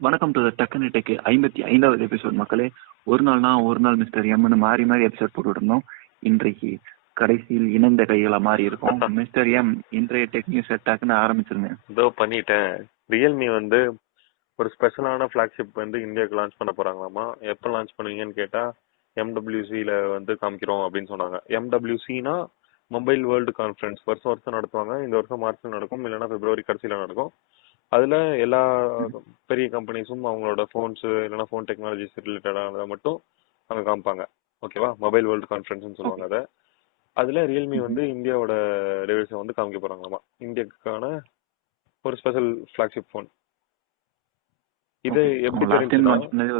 வணக்கம் டு டக்குனு tech 55வது episode மக்களே. ஒரு நாள் மிஸ்டர் எம்னு மாறி எபிசோட் போட்டு இருந்தோம். இன்றைக்கு கடைசியில் இணைந்த கைகளை மாறி இருக்கும். மிஸ்டர் எம், இன்றைய டெக் நியூஸ் டக்குன்னு ஆரம்பிச்சிருங்க. இதோ பண்ணிட்டேன். ரியல்மி ஒரு ஸ்பெஷலான ஃபிளாக்ஷிப் இந்தியாவுக்கு லான்ச் பண்ண போறாங்களாமா. எப்போ லான்ச் பண்ணுவீங்கன்னு கேட்டா எம்டபிள்யூசியில காமிக்கிறோம் அப்படின்னு சொன்னாங்க. எம்டபிள்யூசினா மொபைல் வேர்ல்டு கான்ஃபரன்ஸ் வருஷம் நடத்துவாங்க. இந்த வருஷம் மார்ச்ல நடக்கும், இல்லைன்னா பிப்ரவரி கடைசியில நடக்கும். அதுல எல்லா பெரிய கம்பெனிஸும் அவங்களோட போன்ஸ் இல்லைன்னா போன் டெக்னாலஜிஸ் ரிலேட்டடானதை மட்டும் அங்க காமிப்பாங்க. ஓகேவா? மொபைல் வேர்ல்டு கான்ஃபரன்ஸ் சொல்லுவாங்க அதை. அதுல ரியல்மி இந்தியாவோட டிவைஸை காமிக்க போறாங்களாமா. இந்தியாவுக்கான ஒரு ஸ்பெஷல் ஃபிளாக்ஷிப் போன். இது எப்படி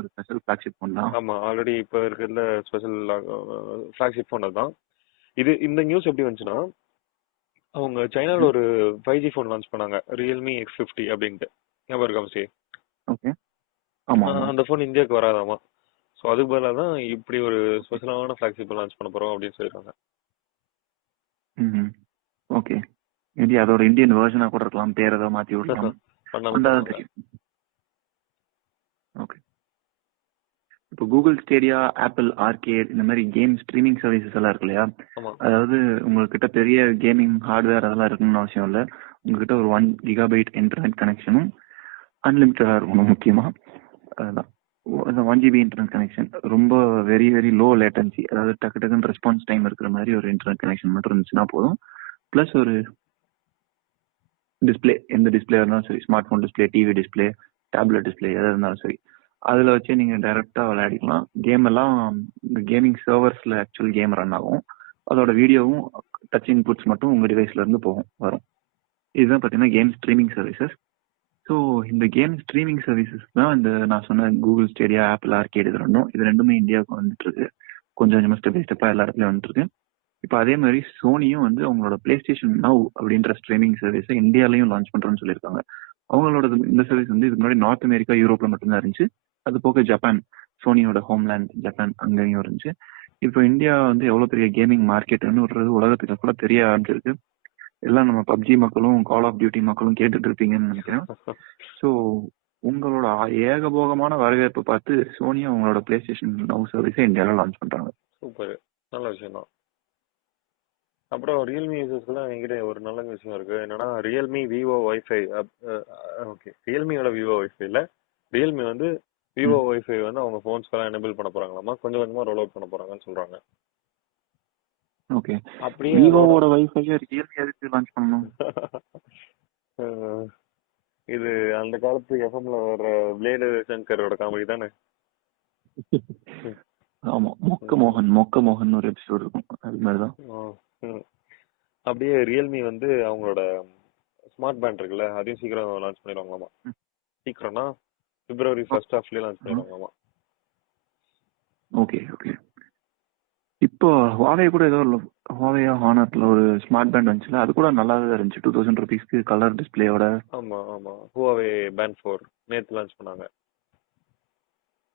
ஒரு ஸ்பெஷல் ஃபிளாக்ஷிப் போன் தான். ஆமா, ஆல்ரெடி இப்ப இருக்கிறதுல ஸ்பெஷல் ஃபிளாக்ஷிப் போன் அதுதான். இது இந்த நியூஸ் எப்படி வந்துச்சுன்னா, அவங்க சைனால ஒரு 5G போன் லான்ச் பண்ணாங்க, ரியல்மி X50 அப்படின்ட்டு. ஞாபகம் இருக்கா மிஸ்டே? ஓகே. அந்த போன் இந்தியாவுக்கு வராதாமா. ஸோ அதுக்கு பதிலாக தான் இப்படி ஒரு ஸ்பெஷலான ஃபிளாக்ஷிப் லான்ச் பண்ண போறோம் அப்படின்னு சொல்லியிருக்காங்க. ஓகே, மேபி அதோட இந்தியன் வெர்ஷனா கூட இருக்கலாம், பேர் ஏதாவது மாத்தி விடலாம். ஓகே. இப்போ கூகுள் ஸ்டேடியா, ஆப்பிள் ஆர்கேட், இந்த மாதிரி கேம் ஸ்ட்ரீமிங் சர்வீசஸ் எல்லாம் இருக்கு இல்லையா? அதாவது உங்ககிட்ட பெரிய கேமிங் ஹார்ட்வேர் அதெல்லாம் இருக்கணும்னு அவசியம் இல்லை. உங்ககிட்ட ஒரு 1 GB இன்டர்நெட் கனெக்ஷனும் அன்லிமிட்டடா இருக்கணும். முக்கியமா அதுதான் 1 GB இன்டர்நெட் கனெக்ஷன், ரொம்ப வெரி வெரி லோ லேட்டன்சி, அதாவது டக்குன்னு ரெஸ்பான்ஸ் டைம் இருக்கிற மாதிரி ஒரு இன்டர்நெட் கனெக்ஷன் மட்டும் இருந்துச்சுன்னா போதும். பிளஸ் ஒரு டிஸ்பிளே, எந்த டிஸ்பிளே இருந்தாலும் சரி, smart phone display, TV display, tablet display எதாக இருந்தாலும் சரி, அதில் வச்சு நீங்கள் டைரெக்டாக விளையாடிக்கலாம். கேம் எல்லாம் இந்த கேமிங் சர்வர்ஸில் ஆக்சுவல் கேம் ரன் ஆகும். அதோட வீடியோவும் டச் இன்புட்ஸ் மட்டும் உங்கள் டிவைஸ்ல இருந்து வரும். இதுதான் பார்த்தீங்கன்னா கேம் ஸ்ட்ரீமிங் சர்வீசஸ். ஸோ இந்த கேம் ஸ்ட்ரீமிங் சர்வீசஸ் தான் இந்த நான் சொன்ன கூகுள் ஸ்டேடியா, ஆப்பிள் ஆர்கேட், இது ரெண்டுமே இந்தியாவுக்கு வந்துட்டு இருக்கு. கொஞ்சம் ஸ்டெப் பை ஸ்டெப்பாக எல்லா இடத்துலையும் வந்துட்டு இருக்கு. இப்போ அதே மாதிரி சோனியும் அவங்களோட PlayStation Now அப்படின்ற ஸ்ட்ரீமிங் சர்வீஸை இந்தியாலையும் லான்ச் பண்றோம்னு சொல்லியிருக்காங்க. அவங்களோட இந்த சர்வீஸ் இதுக்கு முன்னாடி நார்த் அமெரிக்கா, யூரோப்ல மட்டும்தான் இருந்துச்சு. அது போக ஜப்பான், சோனியோட ஹோம்லேண்ட் ஜப்பான், அங்கேயும் இருந்துச்சு. இப்போ இந்தியா எவ்வளவு பெரிய கேமிங் மார்க்கெட்னு விடுறது உலகத்துக்கு கூட தெரிய ஆரம்பிச்சிருக்கு. எல்லாம் நம்ம பப்ஜி மக்களும் கால் ஆஃப் டியூட்டி மக்களும் கேட்டுட்டு இருப்பீங்கன்னு நினைக்கிறேன். ஸோ உங்களோட ஏகபோகமான வரவேற்பு பார்த்து சோனி அவங்களோட PlayStation Now சர்வீஸை இந்தியாவில் லான்ச் பண்றாங்க. சூப்பர், நல்ல விஷயம் தான். அப்புறம் ரியல்மி யூசர்ஸ்க்குலாம் என்கிட்ட ஒரு நல்ல விஷயம் இருக்கு. என்னன்னா ரியல்மி விவோ வைஃபை. ஓகே, ரியல்மியோட விவோ வைஃபை இல்ல, ரியல்மி விவோ வைஃபை அவங்க போன்ஸ்க்கெல்லாம் எனேபிள் பண்ண போறாங்களாமா. கொஞ்சம் கொஞ்சமா ரோல் அவுட் பண்ண போறாங்கன்னு சொல்றாங்க. ஓகே, அப்படியே விவோவோட வைஃபையை ரியல்மி எதுக்கு லான்ச் பண்ணணும்? இது அந்த காலத்து எஃப்எம்ல வர பிளேடு சங்கரோட காமெடி தானே. ஆமா, மொக்க மோகன் ஒரு எபிசோட் இருக்கும், அது மாதிரிதான். அப்படியே ரியல்மி அவங்களோட ஸ்மார்ட் பேண்ட் இருக்குல்ல, அதையும் சீக்கிரம் லான்ச் பண்ணிடுவாங்களாமா. சீக்கிரம்னா பிப்ரவரி ஃபர்ஸ்ட் ஹாஃப்லயே லான்ச் பண்ணிடுவாங்களாமா. Okay okay. இப்போ ஹுவாவே கூட ஏதோ ஹுவாவே ஹானர்ல ஒரு ஸ்மார்ட் பேண்ட் வந்துச்சுல, அது கூட நல்லா தான் இருந்துச்சு. 2000 rupeesக்கு கலர் டிஸ்பிளேயோட. ஆமா ஆமா, ஹுவாவே பேண்ட் 4 நேத்து லான்ச் பண்ணாங்க.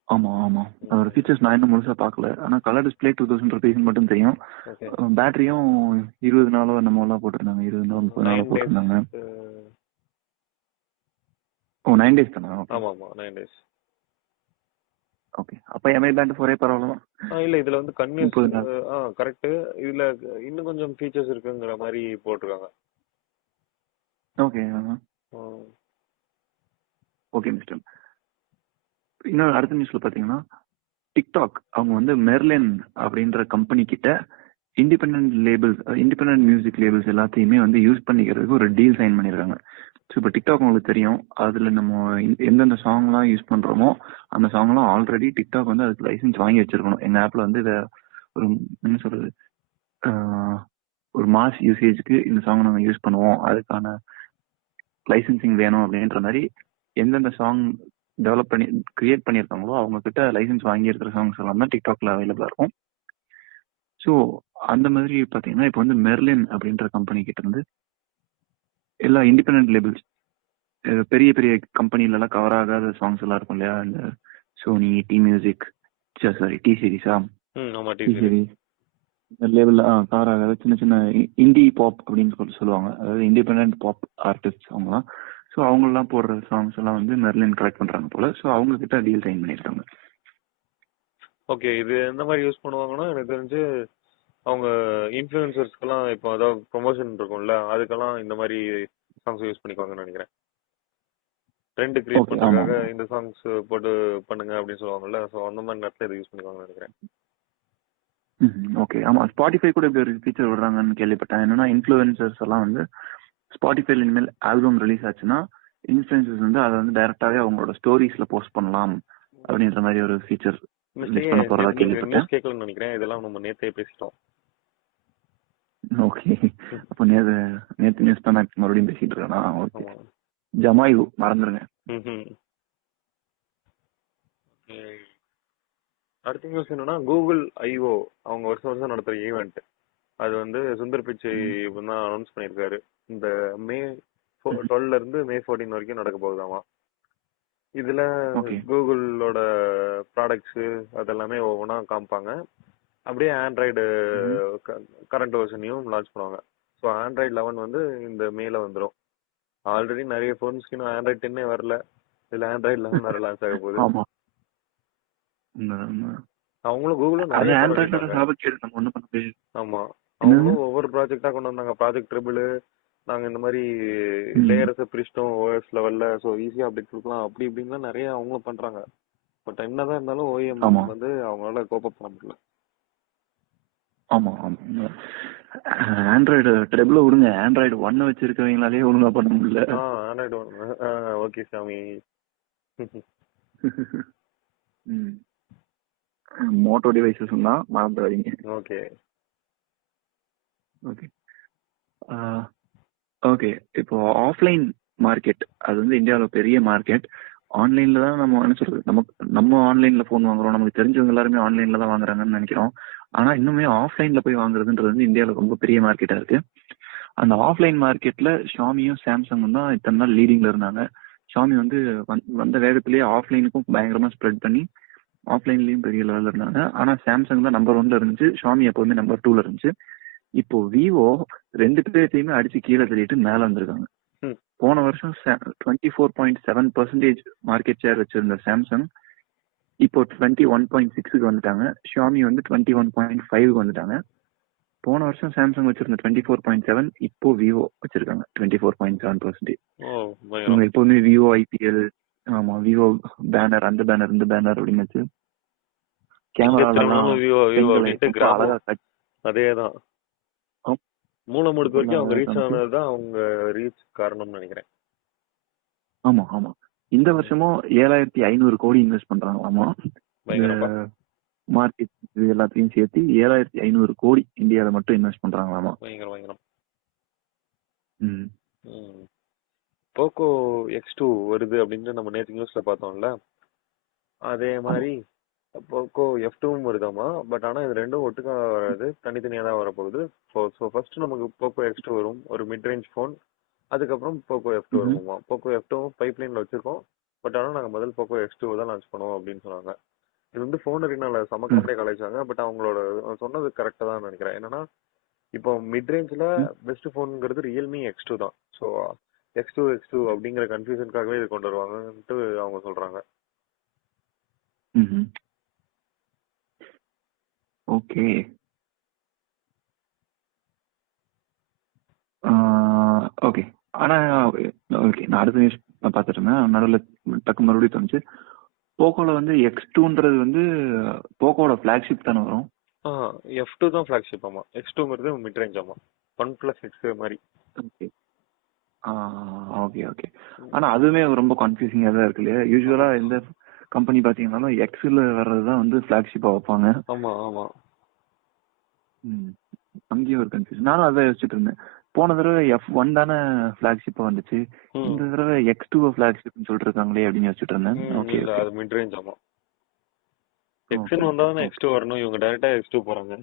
ஆமா ஆமா, அதோட ஃபீச்சர்ஸ் நான் இன்னும் முழுசா பார்க்கல. ஆனா கலர் டிஸ்பிளே 2000 rupees மட்டும் தெரியும். பேட்டரியும் 20 நாளோ என்னமோ எல்லாம் போட்டிருந்தாங்க, 20 நாள் 30 நாளோ போட்டிருந்தாங்க. ஓ 9 days தானா? ஆமா ஆமா 9 days. ஓகே, அப்ப எம்ஐ பேண்ட் 4 பரவாயில்ல. இல்ல, இதுல கன்வியன்ஸ் கரெக்ட். இதுல இன்னும் கொஞ்சம் ஃபீச்சர்ஸ் இருக்குங்கிற மாதிரி போட்டிருக்காங்க. Okay okay mister. இன்னொரு அடுத்த நியூஸ்ல பாத்தீங்கன்னா, டிக்டாக் அவங்க மெர்லின் அப்படின்ற கம்பெனி கிட்ட இண்டிபெண்டன்ட் மியூசிக் லேபிள்ஸ் எல்லாத்தையுமே யூஸ் பண்ணிக்கிறதுக்கு ஒரு டீல் சைன் பண்ணிருக்காங்க. ஸோ இப்போ டிக்டாக் உங்களுக்கு தெரியும், அதுல நம்ம எந்தெந்த சாங்லாம் யூஸ் பண்றோமோ அந்த சாங்லாம் ஆல்ரெடி டிக்டாக் அதுக்கு லைசன்ஸ் வாங்கி வச்சிருக்கணும். எங்க ஆப்ல இதை ஒரு என்ன சொல்றது, ஒரு மாஸ் யூசேஜுக்கு இந்த சாங் நாங்கள் யூஸ் பண்ணுவோம், அதுக்கான லைசன்சிங் வேணும் அப்படின்ற மாதிரி எந்தெந்த சாங் டெவலப் பண்ணி கிரியேட் பண்ணியிருக்காங்களோ அவங்க கிட்ட லைசன்ஸ் வாங்கி இருக்கிற சாங்ஸ் எல்லாம் தான் டிக்டாக்ல அவைலபிளா இருக்கும். ஸோ அந்த மாதிரி பார்த்தீங்கன்னா இப்போ மெர்லின் அப்படின்ற கம்பெனி கிட்ட இருந்து எல்லா இண்டிபெண்டன்ட் லேபிள்ஸ், பெரிய பெரிய கம்பெனிலலாம் கவர் ஆகாத சாங்ஸ் எல்லாம் இருக்கும் இல்லையா, இந்த Sony, T music, sorry T சீரிஸா, டி சீரிஸ் லேபிள் கவர் ஆகாத சின்ன சின்ன இண்டி பாப் அப்படின்னு சொல்லுவாங்க, அதாவது இண்டிபெண்டன்ட் பாப் ஆர்டிஸ்ட் அவங்கலாம். ஸோ அவங்கெல்லாம் போடுற சாங்ஸ் எல்லாம் வந்து மெர்லின் கலெக்ட் பண்றாங்க போல. ஸோ அவங்க கிட்ட டீல் சைன் பண்ணியிருக்காங்க. ஓகே, இது எந்த மாதிரி யூஸ் பண்ணுவாங்கன்னா எனக்கு தெரிஞ்சு அவங்க இன்ஃப்ளூயன்சர்ஸ்க்கெல்லாம் இப்போ அதாவது ப்ரொமோஷன் இருக்கும்ல, அதுக்கெல்லாம் இந்த மாதிரி சாங்ஸ் யூஸ் பண்ணிக்குவாங்கன்னு நினைக்கிறேன். ட்ரெண்ட் கிரியேட் ஓகே, ஆமா பண்றதுக்காக ஆமா. இந்த சாங்ஸ் போட்டு பண்ணுங்க அப்படின்னு சொல்லுவாங்கல்ல, ஸோ அந்த மாதிரி நேரத்தில் இதை யூஸ் பண்ணிக்குவாங்கன்னு நினைக்கிறேன். ஓகே, ஆமா. ஸ்பாட்டிஃபை கூட இப்படி ஒரு ஃபீச்சர் விடுறாங்கன்னு கேள்விப்பட்டேன். என்னன்னா இன்ஃப்ளூயன்சர்ஸ் எல்லாம் வந்து ஸ்பாட்டிஃபைல இனிமேல் ஆல்பம் ரிலீஸ் ஆச்சுன்னா இன்ஃப்ளூயன்சர்ஸ் வந்து அதை வந்து டைரக்டாவே அவங்களோட ஸ்டோரிஸ்ல போஸ்ட் பண்ணலாம் அப்படின்ற மாதிரி ஒரு ஃபீச்சர் ரிலீஸ் பண்ண போறதா நீங்க கேள்விப்பட்டேன். நியூஸ் கேட்கலன்னு நினைக்கிறேன், இதெல்லாம் நம்ம நேத்தே பேசிட்டோம். ஓகே, அப்போ நேத்து நியூஸ் தான் நான் மறுபடியும் பேசிட்டு இருக்கேனா? ஓகே, ஆமா. ஜமாயு மறந்துருங்க. அடுத்த நியூஸ் என்னன்னா கூகுள் ஐஓ அவங்க வருஷம் நடத்துற ஈவெண்ட், அது வந்து சுந்தர் பிச்சை தான் அனௌன்ஸ் பண்ணியிருக்காரு. இந்த மே 12 இருந்து மே 14 வரைக்கும் நடக்க போகுதாமா. இதுல ஓகே. கூகுளோட ப்ராடக்ட்ஸ் அதெல்லாமே ஒவ்வொன்றா காமிப்பாங்க. அப்படியே ஆண்ட்ராய்டு கரண்ட் வெர்ஷனையும் லான்ச் பண்ணுவாங்க. ஸோ ஆண்ட்ராய்டு 11 வந்து இந்த மேல வந்துடும். ஆல்ரெடி நிறைய ஃபோன்ஸ்க்கு இன்னும் ஆண்ட்ராய்டு 10 வரல, இதுல ஆண்ட்ராய்டு 11 வர லான்ச் ஆக போகுது. ஆமா, அவங்களும் கூகுளும் அது நிறைய ஆண்ட்ராய்டோட சாபக்கேடு, நம்ம ஒண்ணும் பண்ண முடியாது. ஆமா, அவங்களும் ஒவ்வொரு ப்ராஜெக்டா கொண்டு வந்தாங்க. ப்ராஜெக்ட் ட்ரிபிள் நாங்க இந்த மாதிரி லேயர்ஸை பிரிச்சிட்டோம் ஓஎஸ் லெவல்ல, ஸோ ஈஸியா அப்டேட் கொடுக்கலாம் அப்படி இப்படின்லாம் நிறைய அவங்களும் பண்றாங்க. பட் என்னதான் இருந்தாலும் ஓஎம் ஆமா வந்து அவங்களால கோப்பப் பண்ண முடியல. ஆமா ஆமா. ஆண்ட்ராய்டு ட்ரிபிள் விடுங்க, ஆண்ட்ராய்டு 1 வச்சிருக்கவங்களாலே ஒழுங்கா பண்ண முடியல. ஆண்ட்ராய்டு ஓகே சாமி. மோட்டோ டிவைசஸ் தான் மறந்துடாதீங்க. Okay okay okay. இப்போ ஆஃப்லைன் மார்க்கெட் அது வந்து இந்தியாவில் பெரிய மார்க்கெட். ஆன்லைன்ல தான் நம்ம என்ன சொல்றது, நம்ம ஆன்லைன்ல ஃபோன் வாங்குறோம், நமக்கு தெரிஞ்சவங்க எல்லாருமே ஆன்லைன்ல தான் வாங்குறாங்கன்னு நினைக்கிறோம். ஆனா இன்னுமே ஆஃப்லைன்ல போய் வாங்குறதுன்றது வந்து இந்தியாவில் ரொம்ப பெரிய மார்க்கெட்டா இருக்கு. அந்த ஆஃப்லைன் மார்க்கெட்ல ஷாமியும் சாம்சங்கும் தான் இத்தனை நாள் லீடிங்ல இருந்தாங்க. ஷாமி வந்து வந்த வேகத்திலேயே ஆஃப்லைனுக்கும் பயங்கரமா ஸ்ப்ரெட் பண்ணி ஆஃப்லைன்லயும் பெரிய லெவலில் இருந்தாங்க. ஆனா சாம்சங் தான் நம்பர் 1ல இருந்துச்சு, ஷாமி எப்போதுமே நம்பர் 2ல இருந்துச்சு. இப்போ விவோ ரெண்டு பேர்த்தையுமே அடிச்சு கீழே தள்ளிட்டு மேல வந்திருக்காங்க. போன வருஷம் 24.7% மார்க்கெட் ஷேர் வச்சிருந்த சாம்சங் இப்போ 21.6க்கு வந்துட்டாங்க. ஷாமி வந்து 21.5க்கு வந்துட்டாங்க. போன வருஷம் சாம்சங் வச்சிருந்த 24.7, இப்போ விவோ வச்சிருக்காங்க 24.7%. இவங்க எப்போதுமே விவோ ஐபிஎல், ஆமா விவோ பேனர், அந்த பேனர் இந்த பேனர் அப்படின்னு வச்சு கேமராலாம் அழகா கட். அதேதான் மூலமுடுக்கு வரைக்கும் அவங்க ரீச் ஆனதுதான் அவங்க ரீச் காரணம்னு நினைக்கிறேன். ஆமா ஆமா. இந்த வருஷமும் 7,500 கோடி இன்வெஸ்ட் பண்றாங்களாமா. மார்க்கெட் இது எல்லாத்தையும் சேர்த்து 7,500 கோடி இந்தியாவில மட்டும் இன்வெஸ்ட் பண்றாங்களாமா. போக்கோ X2 வருது அப்படின்னு நம்ம நேற்று நியூஸ்ல பார்த்தோம்ல, அதே மாதிரி போக்கோ F2வும் வருதாமா. பட் ஆனா இது ரெண்டும் ஒட்டுக்கா வராது, தனித்தனியா தான் வரப்போகுது. ஸோ ஃபர்ஸ்ட் நமக்கு போக்கோ X2 வரும், ஒரு மிட் ரேஞ்ச் ஃபோன். அதுக்கப்புறம் போக்கோ F2 வருமா. போக்கோ F2 பைப்லைன்ல வச்சிருக்கோம், பட் ஆனால் நாங்கள் முதல் போக்கோ X2 தான் லான்ச் பண்ணுவோம் அப்படின்னு சொன்னாங்க. இது வந்து ஃபோன் அறினால செம காமெடியாக கலாய்ச்சாங்க. பட் அவங்களோட சொன்னது கரெக்டாக தான் நினைக்கிறேன். என்னன்னா இப்போ மிட் ரேஞ்சில் பெஸ்ட் ஃபோனுங்கிறது ரியல்மி X2 தான். ஸோ X2 அப்படிங்கிற கன்ஃபியூஷனுக்காகவே இது கொண்டு வருவாங்கன்ட்டு அவங்க சொல்றாங்க. Okay okay. ஆனா ஓகே, நான் அடுத்த நியூஸ் பார்த்துட்டு இருந்தேன், நடுவில் டக்கு மறுபடியும் தோணுச்சு. போக்கோல வந்து X2ன்றது வந்து போக்கோட ஃபிளாக்ஷிப் தானே வரும்? F2 தான் ஃபிளாக்ஷிப். ஆமா, X2ங்கிறது மிட் ரேஞ்ச். ஆமா, 1+X மாதிரி. Okay okay okay. ஆனா அதுவுமே ரொம்ப கன்ஃபியூசிங்கா தான் இருக்கு இல்லையா? யூஸ்வலா இந்த கம்பெனி பாத்தீங்கன்னாலும் எக்ஸ்ல வர்றதுதான் வந்து ஃபிளாக்ஷிப்பா வைப்பாங்க. ஆமா ஆமா. அங்கேயும் ஒரு கன்ஃபியூஷன். நானும் அதான் யோசிச்சுட்டு இருந்தேன். போன தடவை F1 தானே ஃபிளாக்ஷிப்பா வந்துச்சு, இந்த தடவை X2 ஃபிளாக்ஷிப்னு சொல்லிட்டு இருக்காங்களே அப்படின்னு யோசிச்சுட்டு இருந்தேன். ஓகே, அது மிட் ரேஞ்ச். ஆமா, X வந்தா தானே X2 வரணும், இவங்க டைரக்டா X2 போறாங்க.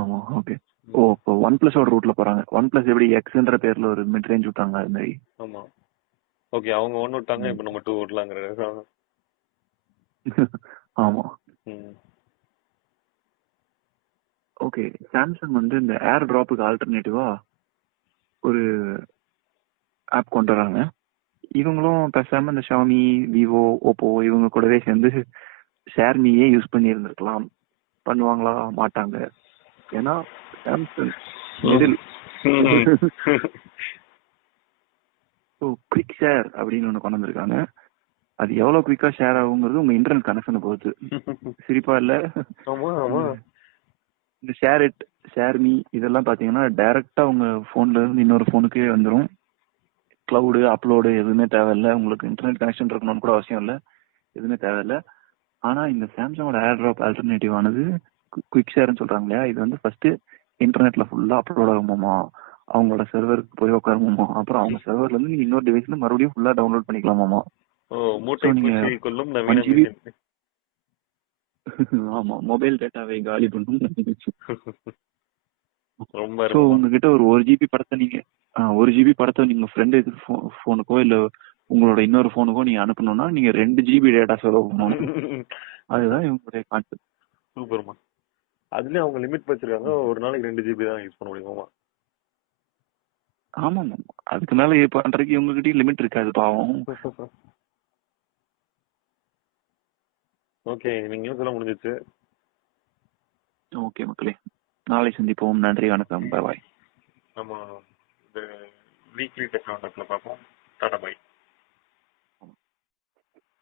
ஆமா ஓகே. ஓ, இப்போ OnePlus-ஓட ரூட்ல போறாங்க. OnePlus எப்படி Xன்ற பேர்ல ஒரு மிட் ரேஞ்ச் விட்டாங்க அது மாதிரி. ஆமா ஓகே, அவங்க 1 விட்டாங்க, இப்போ நம்ம 2 விடலாங்கிறது. ஆமா ஓகே. சாம்சங் வந்து இந்த ஏர் டிராப்புக்கு ஆல்டர்னேட்டிவா ஒரு ஆப் கொண்டு வராங்க. இவங்களும் பேசாம இந்த ஷாமி, விவோ, ஓப்போ இவங்க கூடவே சேர்ந்து ஷேர்மியே யூஸ் பண்ணி இருந்திருக்கலாம். பண்ணுவாங்களா? மாட்டாங்க. ஏன்னா Samsung middle. So quick share அப்படின்னு ஒன்று கொண்டு வந்திருக்காங்க. அது எவ்வளவு குயிக்கா ஷேர் ஆகுங்கிறது உங்க இன்டர்நெட் கனெக்ஷனை பொறுத்து. சிரிப்பா இல்ல? இந்த ஷேர் இட், ஷேர்மி இதெல்லாம் பாத்தீங்கன்னா டைரக்டா உங்க போன்ல இருந்து இன்னொரு போனுக்கே வந்துடும். கிளவுடு அப்லோடு எதுவுமே தேவையில்லை. உங்களுக்கு இன்டர்நெட் கனெக்ஷன் இருக்கணும்னு கூட அவசியம் இல்லை. எதுவுமே தேவையில்லை. ஆனா இந்த சாம்சங்கோட ஏர்ட்ராப் ஆல்டர்னேட்டிவ் ஆனது குவிக் ஷேர்னு சொல்றாங்க இல்லையா, இது வந்து ஃபர்ஸ்ட் இன்டர்நெட்ல ஃபுல்லா அப்லோட் ஆகுமாமா, அவங்களோட சர்வருக்கு போய் உட்காருமாமா, அப்புறம் அவங்க சர்வர்ல இருந்து நீங்க இன்னொரு டிவைஸ்ல மறுபடியும் ஃபுல்லா டவுன்லோட் பண்ணிக்கலாமாமா. நீங்க ஆமா மொபைல் டேட்டாவை காலி பண்ணும். ஸோ உங்ககிட்ட ஒரு ஜிபி படத்தை நீங்க 1 GB படத்தை நீங்க ஃப்ரெண்டு போனுக்கோ இல்ல உங்களோட இன்னொரு போனுக்கோ நீங்க அனுப்பணும்னா நீங்க 2 GB டேட்டா செலவு பண்ணணும். அதுதான் இவங்களுடைய கான்செப்ட். சூப்பர்மா. அதுலயும் அவங்க லிமிட் வச்சிருக்காங்க, ஒரு நாளைக்கு 2 GB தான் யூஸ் பண்ண முடியுமா? ஆமா, அதுக்கு மேல பண்றதுக்கு இவங்க கிட்டயும் லிமிட் இருக்காது பாவம். ஓகே, நீங்க சொல்ல முடிஞ்சிச்சு. ஓகே மக்களே, நாளை சந்திப்போம். நன்றி, வணக்கம், பாய். நம்ம இந்த வீக்லி டெக்னாலஜில பார்ப்போம். Tata bye.